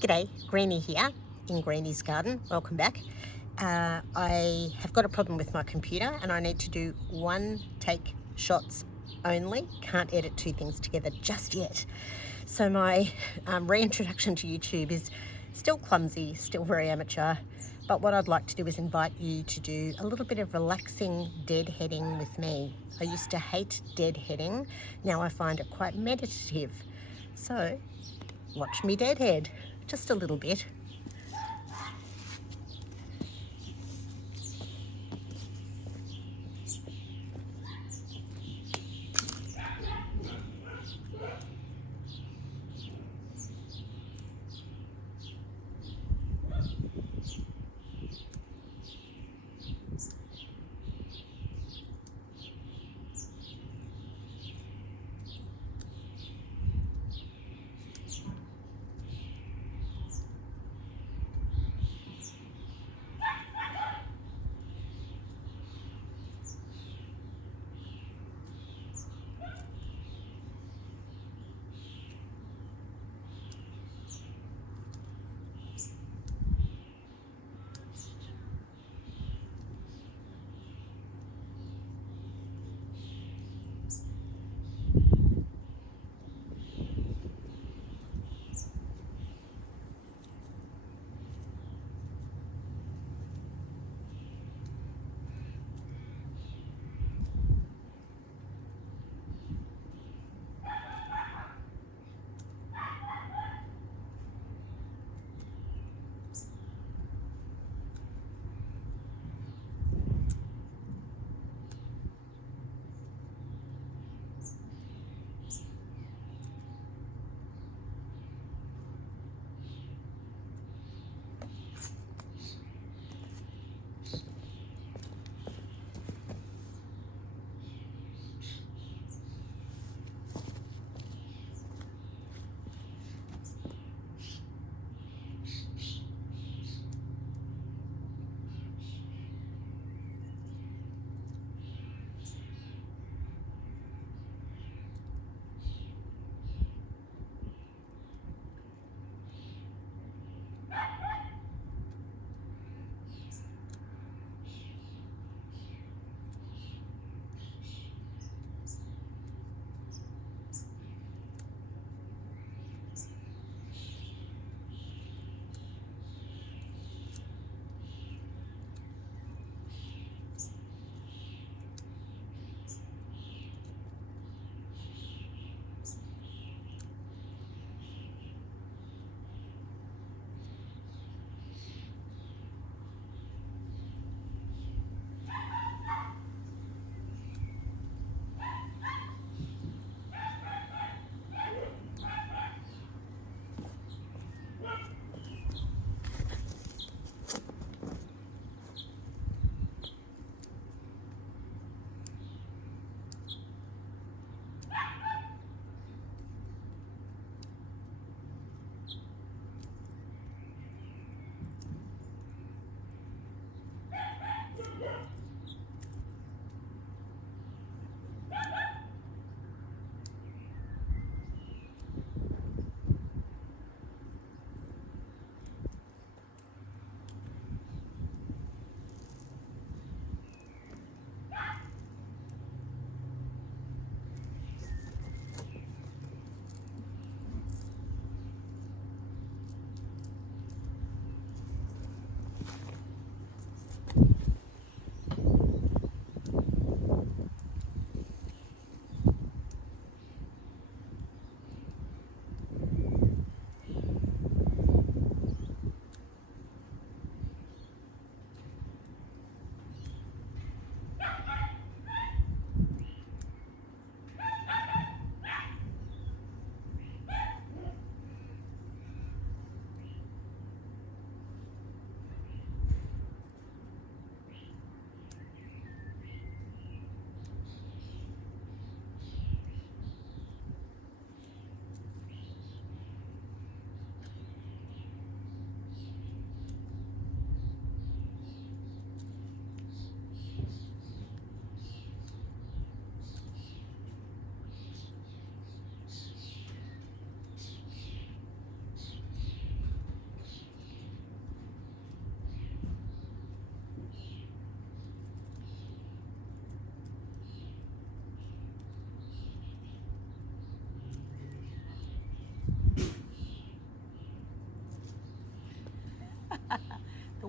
G'day, Greenie here in Greenie's garden. Welcome back. I have got a problem with my computer and I need to do one take shots only. Can't edit two things together just yet. So my reintroduction to YouTube is still clumsy, still very amateur, but what I'd like to do is invite you to do a little bit of relaxing deadheading with me. I used to hate deadheading, now I find it quite meditative. So watch me deadhead, just a little bit.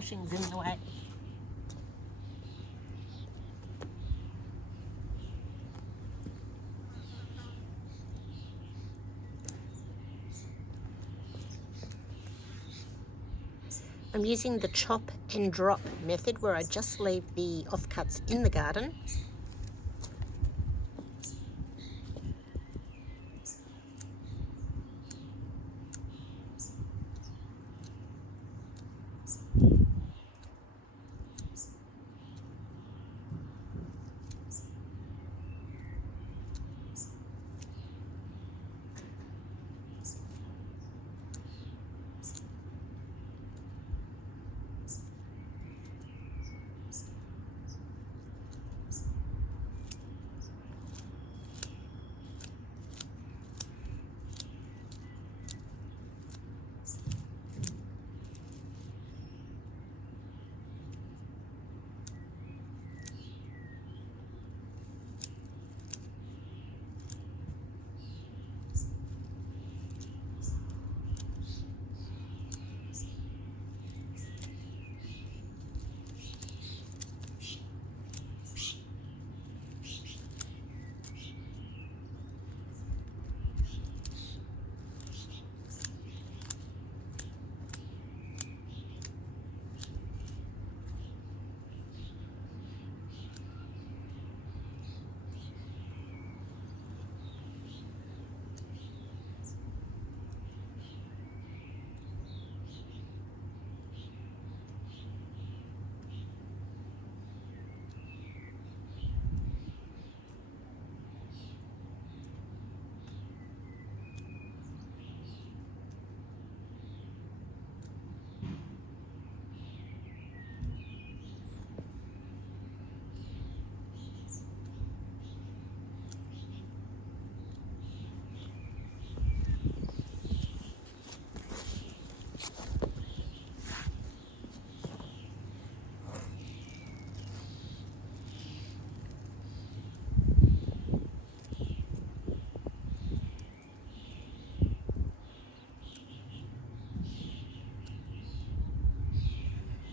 washing's in the way. I'm using the chop and drop method where I just leave the offcuts in the garden.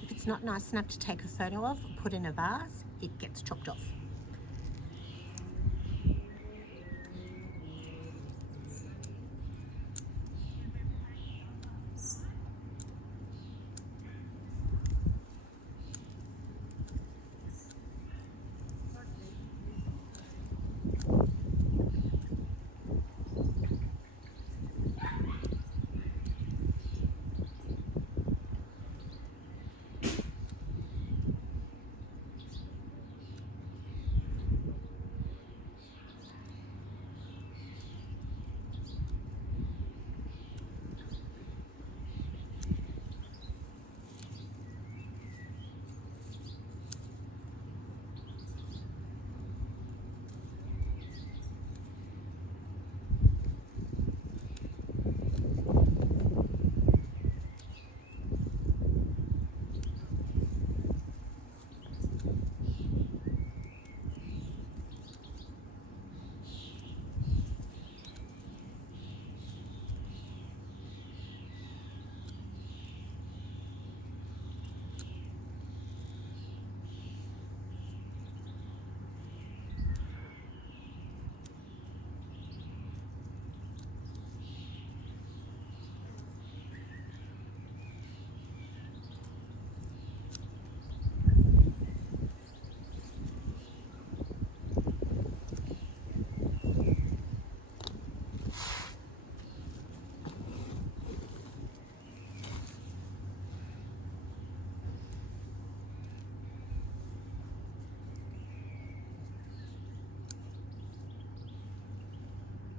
If it's not nice enough to take a photo of or put in a vase, it gets chopped off.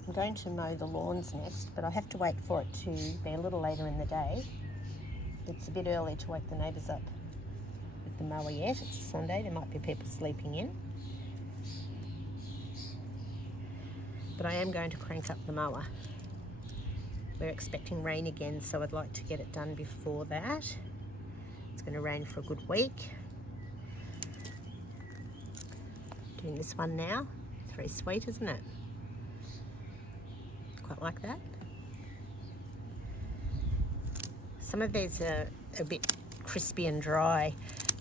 I'm going to mow the lawns next, but I have to wait for it to be a little later in the day. It's a bit early to wake the neighbours up with the mower yet. It's a Sunday, there might be people sleeping in. But I am going to crank up the mower. We're expecting rain again, so I'd like to get it done before that. It's going to rain for a good week. Doing this one now. It's very sweet, isn't it? Quite like that. Some of these are a bit crispy and dry.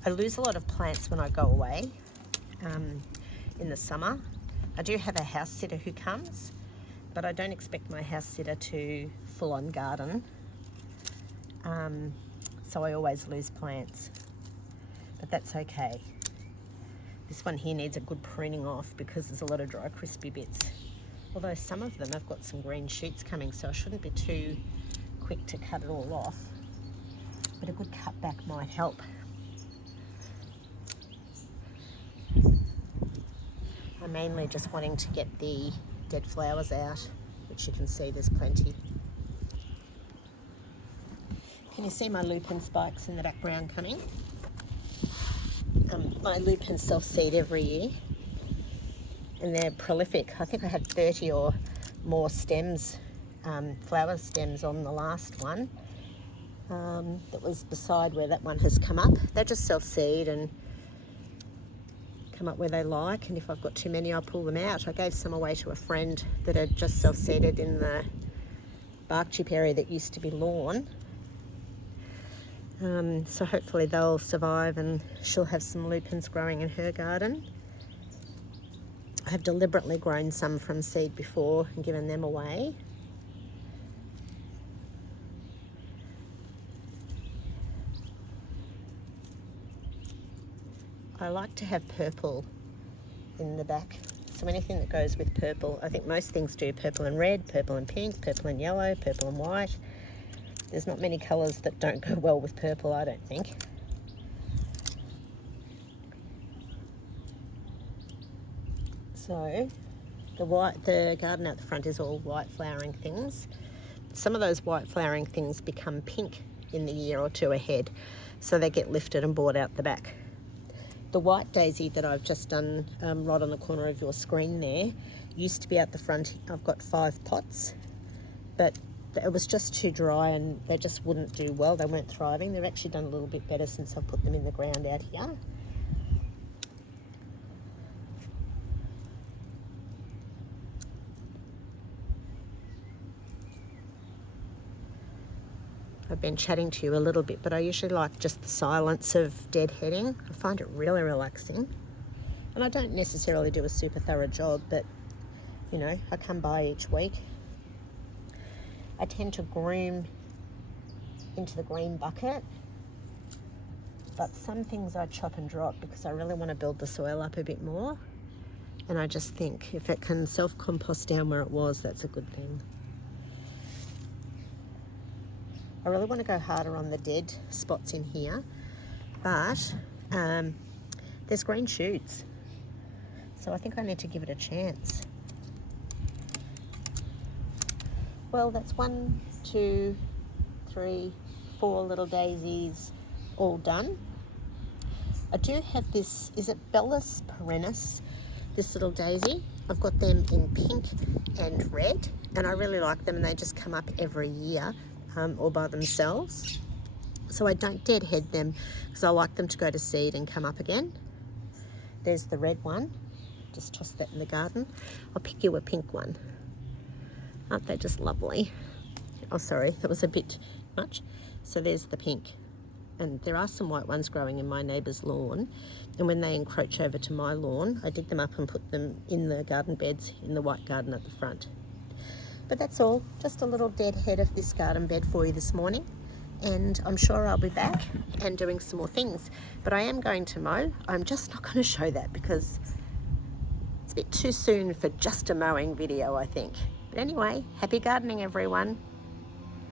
I lose a lot of plants when I go away in the summer. I do have a house sitter who comes, but I don't expect my house sitter to full on garden. So I always lose plants, but that's okay. This one here needs a good pruning off because there's a lot of dry crispy bits. Although some of them have got some green shoots coming, so I shouldn't be too quick to cut it all off. But a good cut back might help. I'm mainly just wanting to get the dead flowers out, which you can see there's plenty. Can you see my lupin spikes in the background coming? My lupins self-seed every year, and they're prolific. I think I had 30 or more stems, flower stems on the last one that was beside where that one has come up. They just self-seed and come up where they like, and if I've got too many I'll pull them out. I gave some away to a friend that had just self-seeded in the bark chip area that used to be lawn. So hopefully they'll survive and she'll have some lupins growing in her garden. I have deliberately grown some from seed before and given them away. I like to have purple in the back. So anything that goes with purple, I think most things do purple and red, purple and pink, purple and yellow, purple and white. There's not many colours that don't go well with purple, I don't think. So the garden out the front is all white flowering things. Some of those white flowering things become pink in the year or two ahead, so they get lifted and brought out the back. The white daisy that I've just done right on the corner of your screen there used to be out the front. I've got 5 pots, but it was just too dry and they just wouldn't do well. They weren't thriving. They've actually done a little bit better since I've put them in the ground out here. I've been chatting to you a little bit, but I usually like just the silence of deadheading. I find it really relaxing. And I don't necessarily do a super thorough job, but you know, I come by each week. I tend to groom into the green bucket, but some things I chop and drop because I really want to build the soil up a bit more. And I just think if it can self-compost down where it was, that's a good thing. I really want to go harder on the dead spots in here, but there's green shoots. So I think I need to give it a chance. Well, that's 1, 2, 3, 4 little daisies all done. I do have this, is it Bellis perennis, this little daisy. I've got them in pink and red, and I really like them, and they just come up every year all by themselves. So I don't deadhead them because I like them to go to seed and come up again. There's the red one. Just toss that in the garden. I'll pick you a pink one. Aren't they just lovely? Oh, sorry, that was a bit much. So there's the pink. And there are some white ones growing in my neighbour's lawn. And when they encroach over to my lawn, I dig them up and put them in the garden beds in the white garden at the front. But that's all. Just a little deadhead of this garden bed for you this morning. And I'm sure I'll be back and doing some more things. But I am going to mow. I'm just not going to show that because it's a bit too soon for just a mowing video, I think. But anyway, happy gardening, everyone.